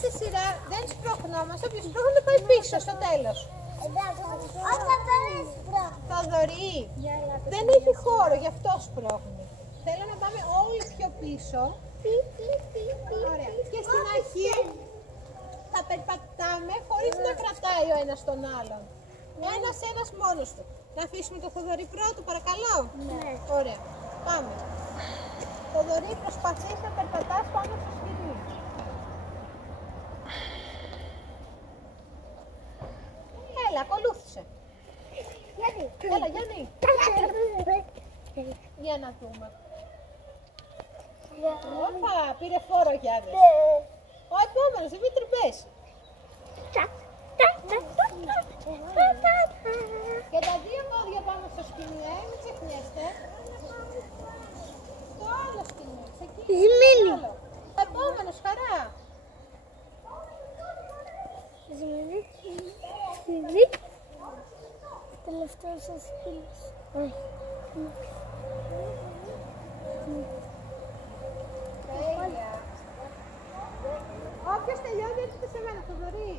στη σειρά, δεν σπρώχνόμαστε, όποιος σπρώχνεται πάει πίσω στο τέλος. Θοδωρή, δεν έχει χώρο, γι' αυτό σπρώχνει. Θέλω να πάμε όλοι πιο πίσω. Ωραία. Και στην αρχή θα περπατάμε χωρίς να κρατάει ο ένας τον άλλον. Ένας μόνος του. Να αφήσουμε το Θοδωρή πρώτο, παρακαλώ. Ναι. Ωραία. Πάμε. Θοδωρή, προσπαθείς να περπατάς πάνω στο σκηνή. Έλα, ακολούθησε. Έλα, Γιάννη. Για να δούμε. Όπα, πήρε φόρο ο Γιάννης. Ο επόμενος, Δημήτρη, πες. Και τα δύο πόδια πάνω στο σκηνή, μην ξεχνιέστε. Στο άλλο σκηνή, ξεκίνησε το άλλο. Ο επόμενος, Χαρά. Τελευταίος ο σκύλος. Όποιος τελειώνει έρχεται σε μένα, Θοδωρή.